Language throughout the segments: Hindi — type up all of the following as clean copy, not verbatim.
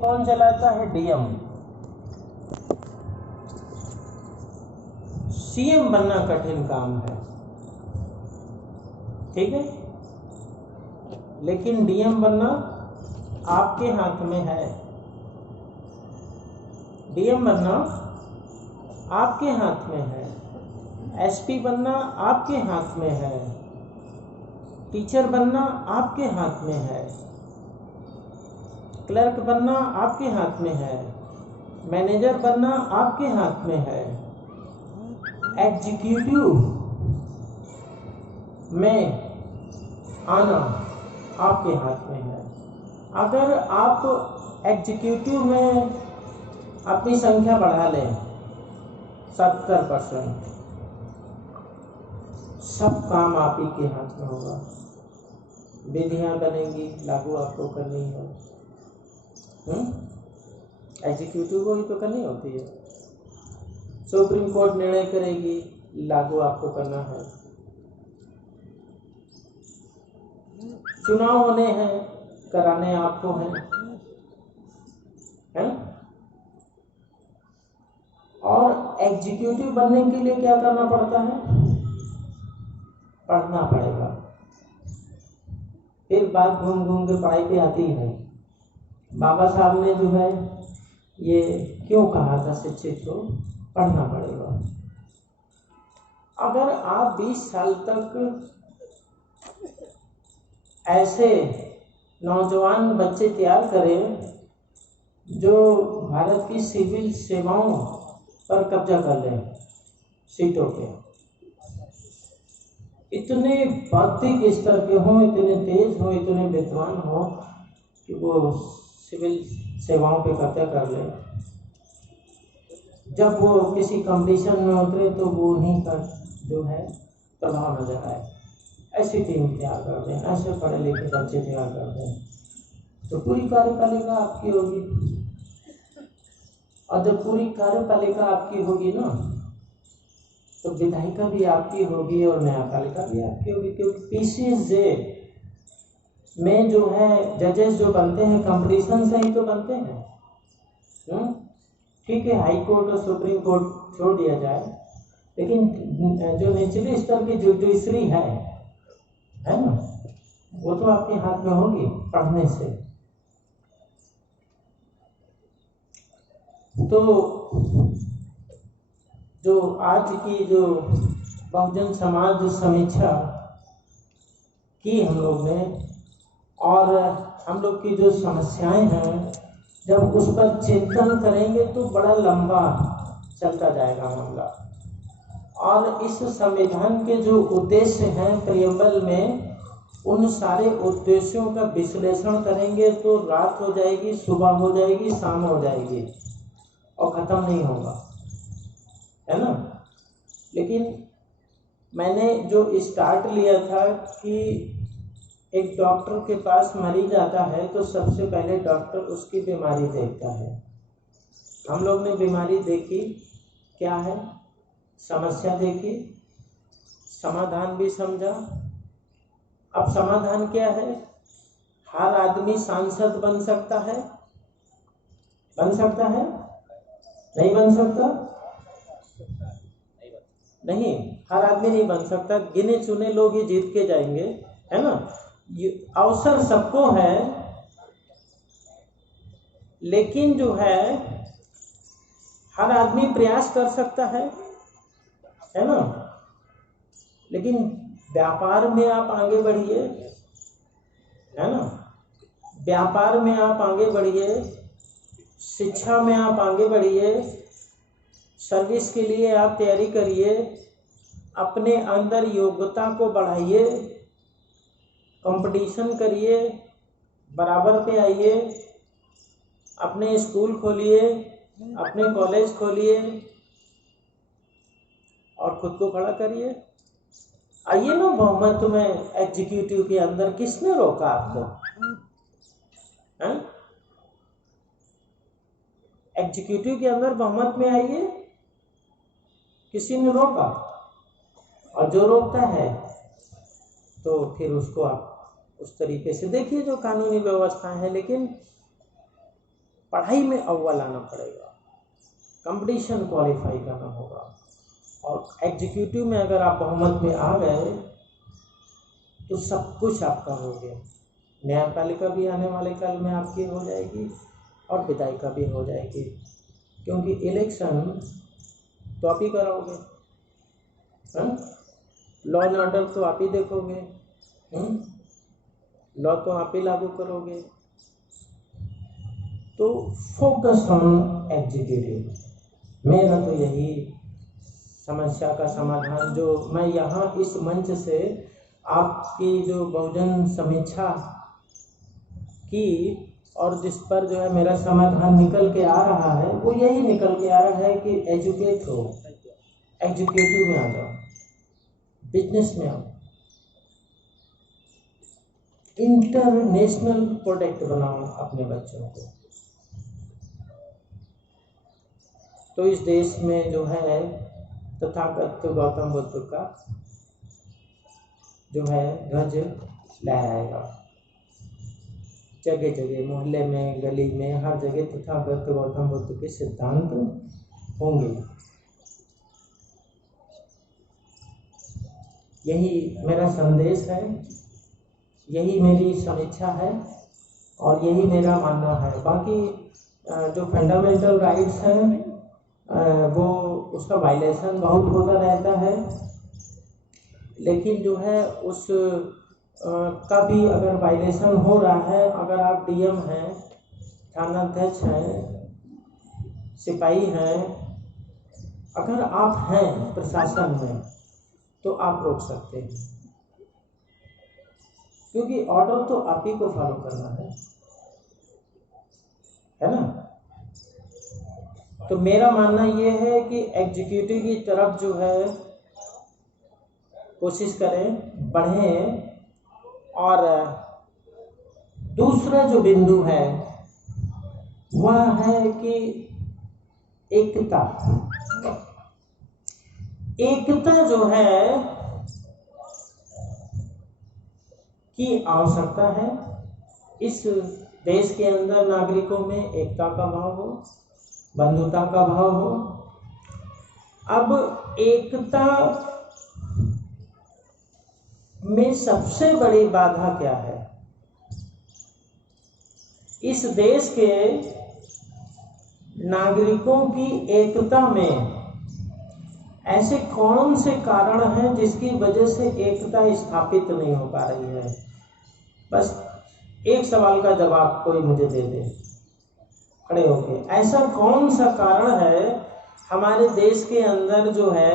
कौन चलाता है? डीएम। सीएम बनना कठिन काम है, ठीक है, लेकिन डीएम बनना आपके हाथ में है। डीएम बनना आपके हाथ में है, एसपी बनना आपके हाथ में है, टीचर बनना आपके हाथ में है, क्लर्क बनना आपके हाथ में है, मैनेजर बनना आपके हाथ में है, एग्जीक्यूटिव में आना आपके हाथ में है। अगर आप एग्जीक्यूटिव में अपनी संख्या बढ़ा लें 70%, सब काम आप ही के हाथ में होगा। विधियां बनेंगी, लागू आपको करनी है। एग्जीक्यूटिव को ही तो करनी होती है। सुप्रीम कोर्ट निर्णय करेगी, लागू आपको करना है। चुनाव होने हैं, कराने आपको हैं, और एग्जीक्यूटिव बनने के लिए क्या करना पड़ता है? पढ़ना पड़ेगा। फिर बात घूम घूम के पढ़ाई पे आती है। बाबा साहब ने जो है ये क्यों कहा था शिक्षित को? पढ़ना पड़ेगा। अगर आप 20 साल तक ऐसे नौजवान बच्चे तैयार करें जो भारत की सिविल सेवाओं पर कब्जा कर लें, सीटों पे, इतने बौद्धिक स्तर के हों, इतने तेज हों, इतने विद्वान हों कि वो सिविल सेवाओं पे कब्जा कर लें, जब वो किसी कंपटीशन में उतरे तो वो उन्हीं का जो है प्रभाव नजर आए। ऐसी टीम तैयार कर दें, ऐसे पढ़े लिखे बच्चे तैयार कर दें, तो पूरी कार्यपालिका आपकी होगी। और जब पूरी कार्यपालिका आपकी होगी ना, तो विधायिका भी आपकी होगी और न्यायपालिका भी आपकी होगी। क्योंकि पीसीजे में जो है जजेस जो बनते हैं कंपटीशन से ही तो बनते हैं। ठीक है, हाई कोर्ट और सुप्रीम कोर्ट छोड़ दिया जाए, लेकिन जो निचले स्तर की जुडिशरी है ना, वो तो आपके हाथ में होगी पढ़ने से। तो जो आज की जो बहुजन समाज समीक्षा की हम लोग ने, और हम लोग की जो समस्याएं हैं, जब उस पर चिंतन करेंगे तो बड़ा लंबा चलता जाएगा मामला। और इस संविधान के जो उद्देश्य हैं प्रियम्बल में, उन सारे उद्देश्यों का विश्लेषण करेंगे तो रात हो जाएगी, सुबह हो जाएगी, शाम हो जाएगी और खत्म नहीं होगा, है ना। लेकिन मैंने जो स्टार्ट लिया था कि एक डॉक्टर के पास मरीज आता है तो सबसे पहले डॉक्टर उसकी बीमारी देखता है। हम लोग ने बीमारी देखी क्या है, समस्या देखी, समाधान भी समझा। अब समाधान क्या है? हर आदमी सांसद बन सकता है? बन सकता है? नहीं बन सकता? नहीं, हर आदमी नहीं बन सकता। गिने चुने लोग ही जीत के जाएंगे, है ना। अवसर सबको है, लेकिन जो है हर आदमी प्रयास कर सकता है ना। लेकिन व्यापार में आप आगे बढ़िए, है ना, व्यापार में आप आगे बढ़िए, शिक्षा में आप आगे बढ़िए, सर्विस के लिए आप तैयारी करिए, अपने अंदर योग्यता को बढ़ाइए, कंपटीशन करिए, बराबर पे आइए, अपने स्कूल खोलिए, अपने कॉलेज खोलिए और खुद को खड़ा करिए। आइए ना बहुमत में एग्जीक्यूटिव के अंदर। किसने रोका आपको? एग्जीक्यूटिव के अंदर बहुमत में आइए, किसी ने रोका? और जो रोकता है तो फिर उसको आप उस तरीके से देखिए जो कानूनी व्यवस्था है। लेकिन पढ़ाई में अव्वल आना पड़ेगा, कंपटीशन क्वालिफाई करना होगा, और एग्जीक्यूटिव में अगर आप बहुमत में आ गए तो सब कुछ आपका हो गया। न्यायपालिका भी आने वाले कल में आपकी हो जाएगी और विधायिका भी हो जाएगी, क्योंकि इलेक्शन तो आप ही कराओगे, लॉ एंड ऑर्डर तो आप ही देखोगे, लॉ तो आप ही लागू करोगे। तो फोकस ऑन एग्जीक्यूटिव, मेरा तो यही समस्या का समाधान जो मैं यहाँ इस मंच से आपकी जो बहुजन समीक्षा की और जिस पर जो है मेरा समाधान निकल के आ रहा है, वो यही निकल के आ रहा है कि एजुकेट हो, एग्जीक्यूटिव में आ जाओ, बिजनेस में आओ, इंटरनेशनल प्रोडक्ट बनाओ अपने बच्चों को। तो इस देश में जो है तथागत गौतम बुद्ध का जो है ध्वज लहराएगा, जगह जगह, मोहल्ले में, गली में, हर जगह तथागत गौतम बुद्ध के सिद्धांत होंगे। यही मेरा संदेश है, यही मेरी समीक्षा है और यही मेरा मानना है। बाकी जो फंडामेंटल राइट्स हैं वो उसका वायलेशन बहुत होता रहता है, लेकिन जो है उस का भी अगर वायलेशन हो रहा है, अगर आप डीएम हैं, थानाध्यक्ष हैं, सिपाही हैं, अगर आप हैं प्रशासन में तो आप रोक सकते हैं, क्योंकि ऑर्डर तो आप ही को फॉलो करना है ना। तो मेरा मानना ये है कि एग्जीक्यूटिव की तरफ जो है कोशिश करें, बढ़ें। और दूसरा जो बिंदु है वह है कि एकता, एकता जो है की आवश्यकता है। इस देश के अंदर नागरिकों में एकता का भाव हो, बंधुता का भाव हो। अब एकता में सबसे बड़ी बाधा क्या है? इस देश के नागरिकों की एकता में ऐसे कौन से कारण हैं जिसकी वजह से एकता स्थापित नहीं हो पा रही है? बस एक सवाल का जवाब कोई मुझे दे दे खड़े होके। ऐसा कौन सा कारण है हमारे देश के अंदर जो है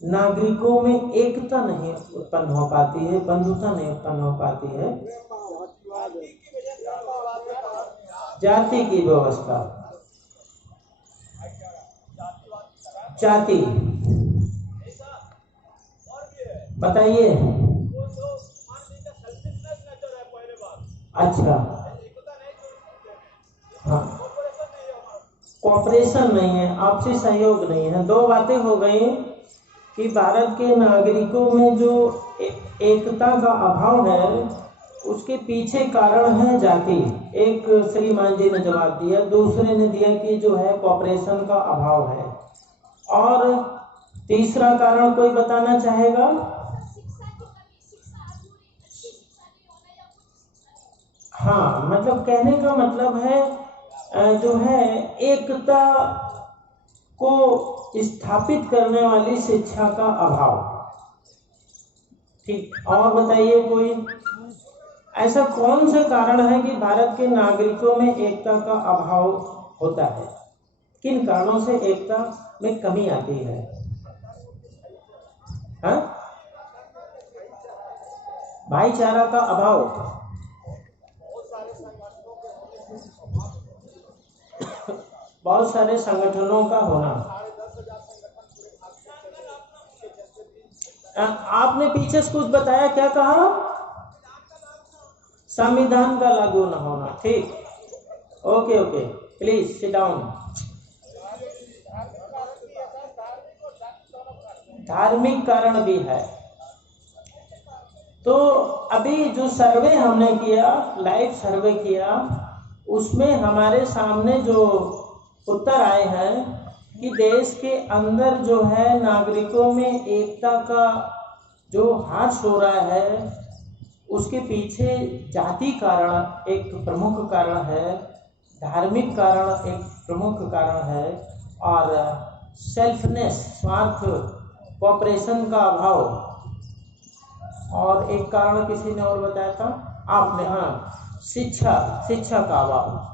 नागरिकों में एकता नहीं उत्पन्न हो पाती है, बंधुता नहीं उत्पन्न हो पाती है? जाति की व्यवस्था, जाति, बताइए। अच्छा, हाँ, कॉपरेशन नहीं है, आपसी सहयोग नहीं है। दो बातें हो गई कि भारत के नागरिकों में जो एकता का अभाव है उसके पीछे कारण है जाति। एक श्रीमान जी ने जवाब दिया, दूसरे ने दिया कि जो है कॉपरेशन का अभाव है, और तीसरा कारण कोई बताना चाहेगा? हाँ, मतलब कहने का मतलब है जो है एकता को स्थापित करने वाली शिक्षा का अभाव। ठीक, और बताइए कोई ऐसा कौन सा कारण है कि भारत के नागरिकों में एकता का अभाव होता है? किन कारणों से एकता में कमी आती है? हाँ? भाईचारा का अभाव, बहुत सारे संगठनों का होना। आपने पीछे से कुछ बताया, क्या कहा? संविधान का लागू न होना। ठीक, okay okay, please sit down. धार्मिक कारण भी है। तो अभी जो सर्वे हमने किया, लाइव सर्वे किया, उसमें हमारे सामने जो उत्तर आए हैं कि देश के अंदर जो है नागरिकों में एकता का जो हास हो रहा है, उसके पीछे जाति कारण एक प्रमुख कारण है, धार्मिक कारण एक प्रमुख कारण है, और सेल्फनेस, स्वार्थ, कॉपरेशन का अभाव, और एक कारण किसी ने और बताया था आपने, हाँ, शिक्षा का अभाव।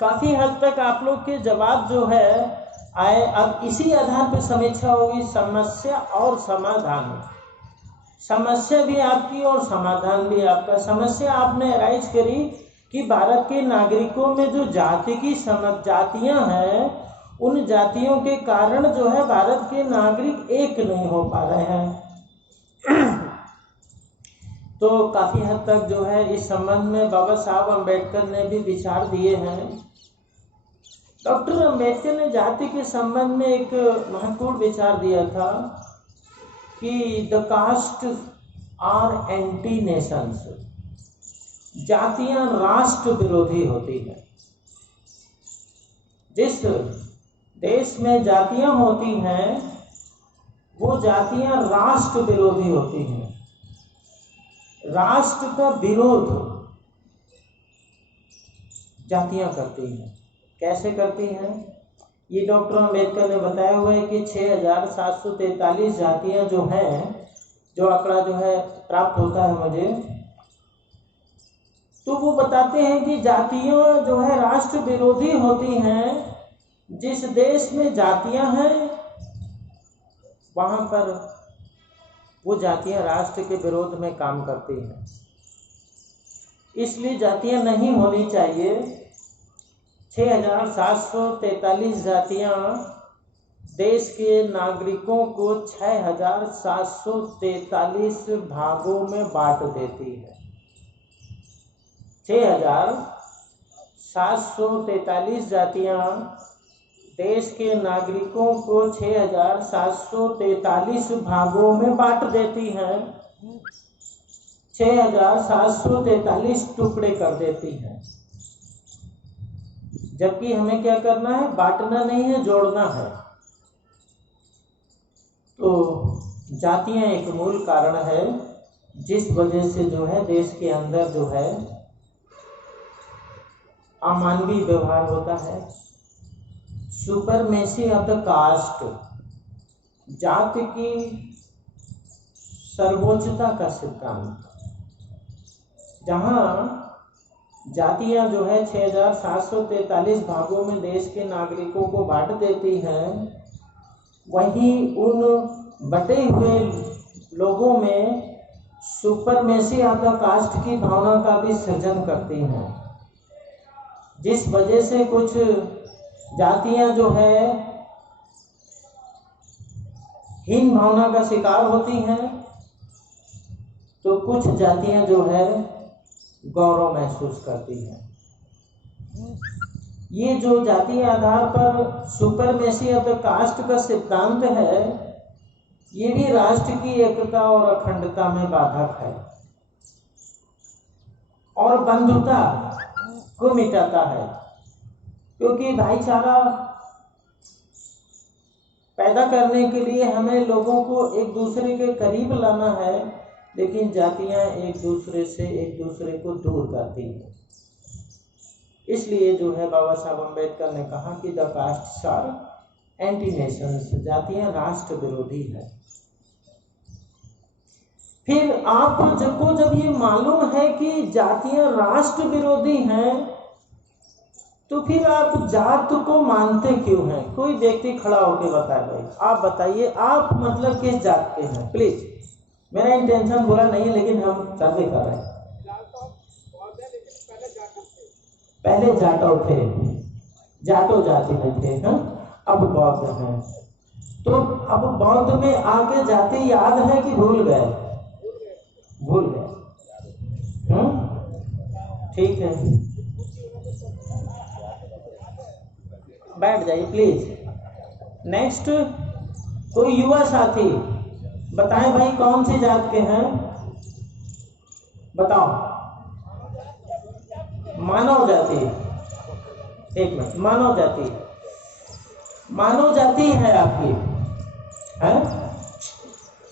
काफी हद तक आप लोग के जवाब जो है आए। अब इसी आधार पर समीक्षा होगी, समस्या और समाधान। समस्या भी आपकी और समाधान भी आपका। समस्या आपने राइज करी कि भारत के नागरिकों में जो जाति की जातियां हैं, उन जातियों के कारण जो है भारत के नागरिक एक नहीं हो पा रहे हैं। तो काफी हद तक जो है इस संबंध में बाबा साहब अम्बेडकर ने भी विचार दिए हैं। डॉक्टर अम्बेडकर ने जाति के संबंध में एक महत्वपूर्ण विचार दिया था कि the caste are anti nations, जातियां राष्ट्र विरोधी होती हैं। जिस देश में जातियां होती हैं वो जातियां राष्ट्र विरोधी होती हैं। राष्ट्र का विरोध जातियां करती हैं। कैसे करती हैं? ये डॉक्टर अम्बेडकर ने बताया हुआ है कि 6743 जातियां जो हैं, जो आंकड़ा जो है प्राप्त होता है मुझे, तो वो बताते हैं कि जातियां जो है राष्ट्र विरोधी होती हैं। जिस देश में जातियां हैं वहां पर वो जातियां राष्ट्र के विरोध में काम करती हैं। इसलिए जातियां नहीं होनी चाहिए। 6743 जातियां देश के नागरिकों को 6743 भागों में बांट देती है। 6743 जातियां देश के नागरिकों को 6743 भागों में बांट देती हैं। 6743 टुकड़े कर देती हैं। जबकि हमें क्या करना है? बांटना नहीं है, जोड़ना है। तो जातियां एक मूल कारण है जिस वजह से जो है देश के अंदर जो है अमानवीय व्यवहार होता है। सुपरमेसी ऑफ द कास्ट, जाति की सर्वोच्चता का सिद्धांत। जहां जातियां जो है 6743 भागों में देश के नागरिकों को बांट देती हैं, वहीं उन बटे हुए लोगों में सुपरमेसी ऑफ द कास्ट की भावना का भी सृजन करती हैं। जिस वजह से कुछ जातियां जो है हीन भावना का शिकार होती हैं, तो कुछ जातियां जो है गौरव महसूस करती हैं। ये जो जातीय आधार पर सुपरमेसी ऑफ द कास्ट का सिद्धांत है, ये भी राष्ट्र की एकता और अखंडता में बाधक है और बंधुता को मिटाता है। क्योंकि भाईचारा पैदा करने के लिए हमें लोगों को एक दूसरे के करीब लाना है, लेकिन जातियां एक दूसरे को दूर करती हैं। इसलिए जो है बाबा साहब अम्बेडकर ने कहा कि the caste are anti nations, जातियां राष्ट्र विरोधी है। फिर आपको जब ये मालूम है कि जातियां राष्ट्र विरोधी हैं, तो फिर आप जात को मानते क्यों हैं? कोई व्यक्ति खड़ा होकर बताए भाई, आप बताइए आप मतलब किस जात के हैं? प्लीज, मेरा इंटेंशन बुरा नहीं है, लेकिन हम सर्वे कर रहे हैं। पहले जाटो थे, जाटो जाति में थे, अब बौद्ध हैं। तो अब बौद्ध में आगे जाति याद है कि भूल गए? भूल गए। ठीक है, बैठ जाइए प्लीज। नेक्स्ट, कोई युवा साथी बताएं भाई कौन सी जात के हैं? बताओ। मानव जाति, एक मिनट, मानव जाति है आपकी, है?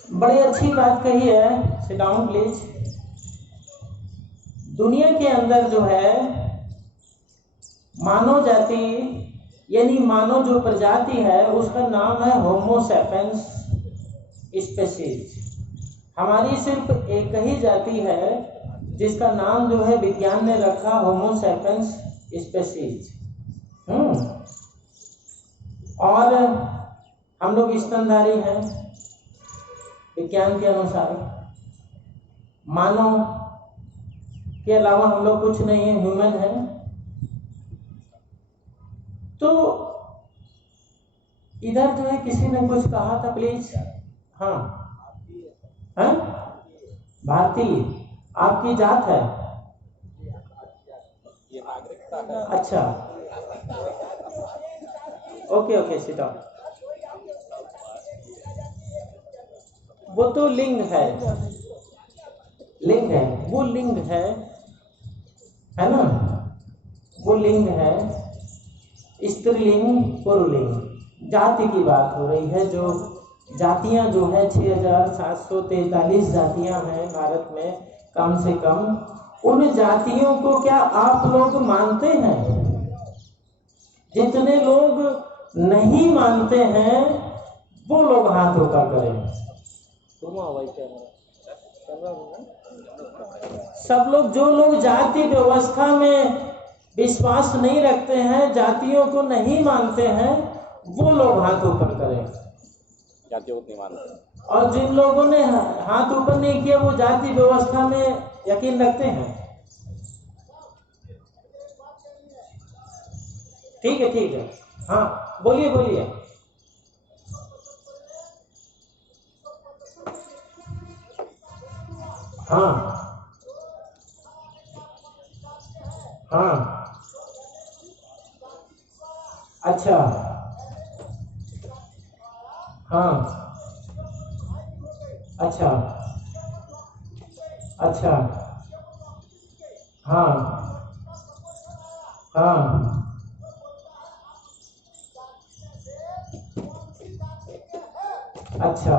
बड़ी अच्छी बात कही है। Sit down please. दुनिया के अंदर जो है मानव जाति यानी मानव जो प्रजाति है उसका नाम है होमो सैपियंस स्पीशीज। हमारी सिर्फ एक ही जाति है जिसका नाम जो है विज्ञान ने रखा होमो सैपियंस स्पीशीज। और हम लोग स्तनधारी हैं विज्ञान के अनुसार। मानव के अलावा हम लोग कुछ नहीं है, ह्यूमन है। तो इधर जो है किसी ने कुछ कहा था, प्लीज। हाँ, हैं? भारतीय आपकी जात है? अच्छा, ओके, सिट डाउन। वो तो लिंग है, वो लिंग है ना? वो लिंग है, स्त्रीलिंग पुल्लिंग। जाति की बात हो रही है। जो जातियां जो है 6743 जातियां हैं भारत में कम से कम। उन जातियों को क्या आप लोग मानते हैं? जितने लोग नहीं मानते हैं वो लोग हाथ ऊपर करें। सब लोग, जो लोग जाति व्यवस्था में विश्वास नहीं रखते हैं, जातियों को नहीं मानते हैं, वो लोग हाथ ऊपर करें। जातियों को नहीं मानते। और जिन लोगों ने हाथ ऊपर नहीं किया वो जाति व्यवस्था में यकीन रखते हैं। ठीक है। हाँ, बोलिए। हाँ, अच्छा, हाँ, अच्छा, हाँ, अच्छा,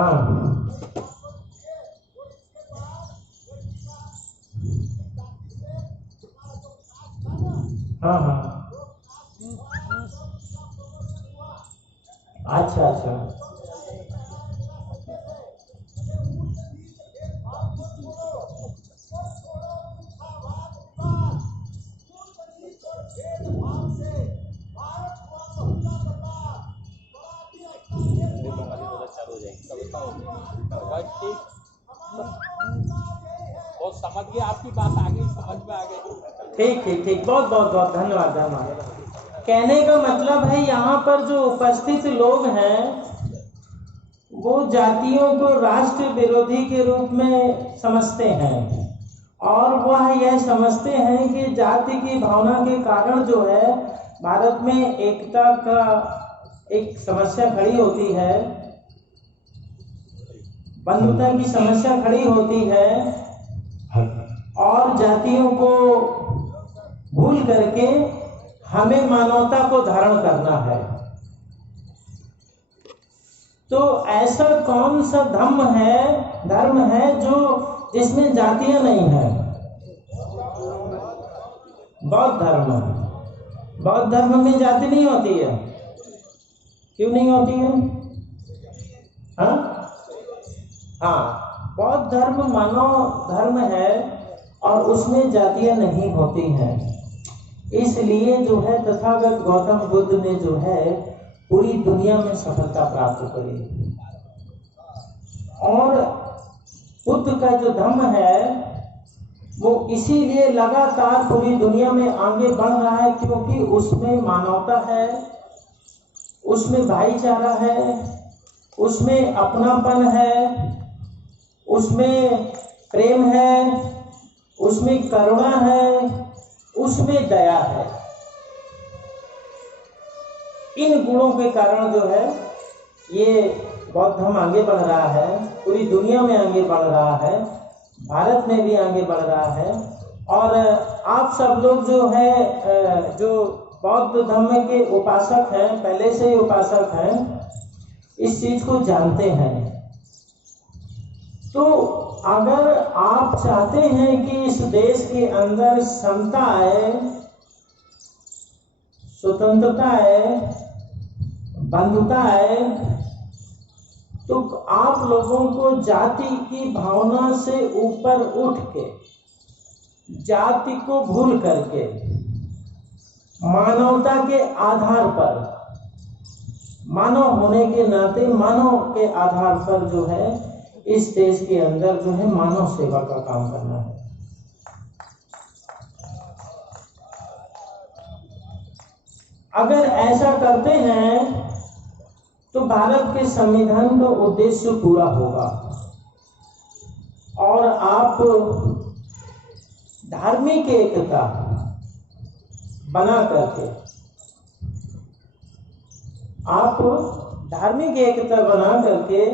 हाँ, अच्छा, बहुत समझ गए, आपकी बात आ गई, समझ में आ गई। ठीक, बहुत धन्यवाद। कहने का मतलब है यहाँ पर जो उपस्थित लोग हैं वो जातियों को राष्ट्र विरोधी के रूप में समझते हैं और वह यह समझते हैं कि जाति की भावना के कारण जो है भारत में एकता का एक समस्या खड़ी होती है, बंधुता की समस्या खड़ी होती है और जातियों को भूल करके हमें मानवता को धारण करना है। तो ऐसा कौन सा धर्म है जो जिसमें जातियां नहीं है? बौद्ध धर्म में जाति नहीं होती है। क्यों नहीं होती है? हाँ, बौद्ध धर्म मानव धर्म है और उसमें जातियां नहीं होती हैं। इसलिए जो है तथागत गौतम बुद्ध ने जो है पूरी दुनिया में सफलता प्राप्त करी। और बुद्ध का जो धर्म है वो इसीलिए लगातार पूरी दुनिया में आगे बढ़ रहा है क्योंकि उसमें मानवता है, उसमें भाईचारा है, उसमें अपनापन है, उसमें प्रेम है, उसमें करुणा है, उसमें दया है। इन गुणों के कारण जो है ये बौद्ध धर्म आगे बढ़ रहा है, पूरी दुनिया में आगे बढ़ रहा है, भारत में भी आगे बढ़ रहा है। और आप सब लोग जो है जो बौद्ध धर्म के उपासक हैं, पहले से ही उपासक हैं, इस चीज को जानते हैं। तो अगर आप चाहते हैं कि इस देश के अंदर समता आए, स्वतंत्रता आए, बंधुता आए, तो आप लोगों को जाति की भावना से ऊपर उठ के, जाति को भूल करके, मानवता के आधार पर, मानव होने के नाते मानव के आधार पर जो है इस देश के अंदर जो है मानव सेवा का काम करना है। अगर ऐसा करते हैं तो भारत के संविधान का उद्देश्य पूरा होगा और आप धार्मिक एकता बना करके, आप धार्मिक एकता बना करके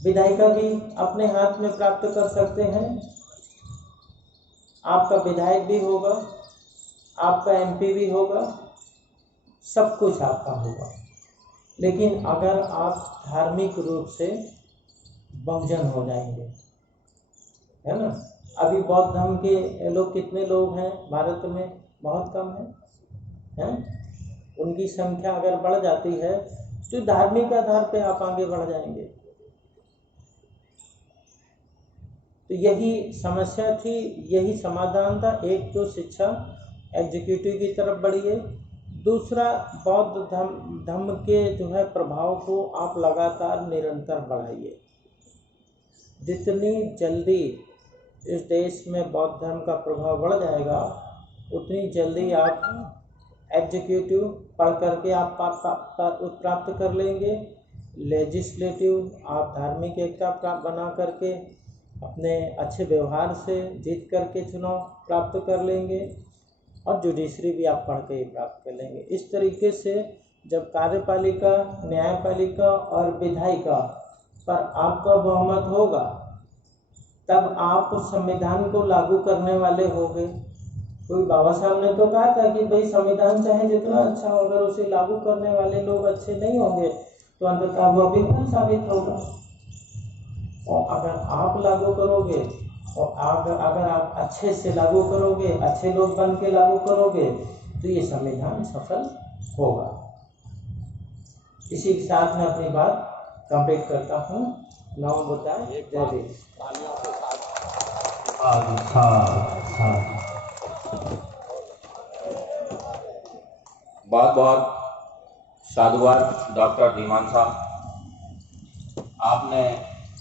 विधायिका भी अपने हाथ में प्राप्त कर सकते हैं। आपका विधायक भी होगा, आपका एमपी भी होगा, सब कुछ आपका होगा। लेकिन अगर आप धार्मिक रूप से बहुजन हो जाएंगे, है ना। अभी बौद्ध धर्म के लोग कितने लोग हैं भारत में? बहुत कम है? उनकी संख्या अगर बढ़ जाती है तो धार्मिक आधार पे आप आगे बढ़ जाएंगे। तो यही समस्या थी, यही समाधान था। एक तो शिक्षा एग्जीक्यूटिव की तरफ बढ़िए, दूसरा बौद्ध धर्म के जो है प्रभाव को आप लगातार निरंतर बढ़ाइए। जितनी जल्दी इस देश में बौद्ध धर्म का प्रभाव बढ़ जाएगा, उतनी जल्दी आप एग्जीक्यूटिव पढ़ करके आप प्राप्त कर लेंगे, लेजिस्लेटिव आप धार्मिक एकता बना करके अपने अच्छे व्यवहार से जीत करके चुनाव प्राप्त कर लेंगे, और जुडिशरी भी आप पढ़ के ही प्राप्त कर लेंगे। इस तरीके से जब कार्यपालिका, न्यायपालिका और विधायिका पर आपका बहुमत होगा, तब आप संविधान को लागू करने वाले होंगे। कोई बाबा साहब ने तो कहा था कि भाई संविधान चाहे जितना अच्छा हो, अगर उसे लागू करने वाले लोग अच्छे नहीं होंगे तो अंततः वह विफल साबित होगा। और अगर आप लागू करोगे और अगर आप अच्छे से लागू करोगे, अच्छे लोग बन के लागू करोगे, तो ये संविधान सफल होगा। इसी के साथ मैं अपनी बात कंप्लीट करता हूँ। नमो बुद्धाय, जय देव। बहुत बहुत साधुवाद डॉक्टर धीमान साहब, आपने